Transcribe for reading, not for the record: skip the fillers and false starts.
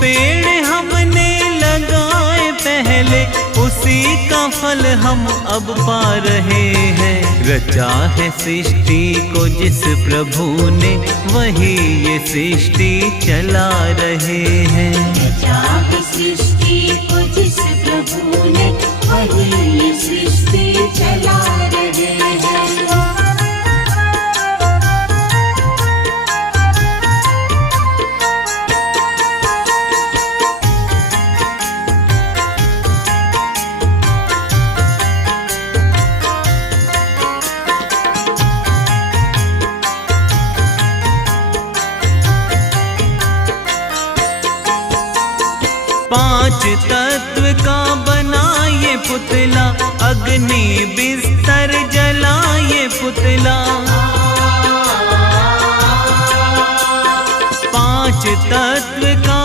पेड़ हमने लगाए पहले, उसी का फल हम अब पा रहे हैं। रचा है सृष्टि को जिस प्रभु ने, वही ये सृष्टि चला रहे हैं। रचा है सृष्टि को जिस प्रभु ने, वही ये सृष्टि चला रहे हैं। पांच तत्व का बना ये पुतला, अग्नि बिस्तर जला ये पुतला। पांच तत्व का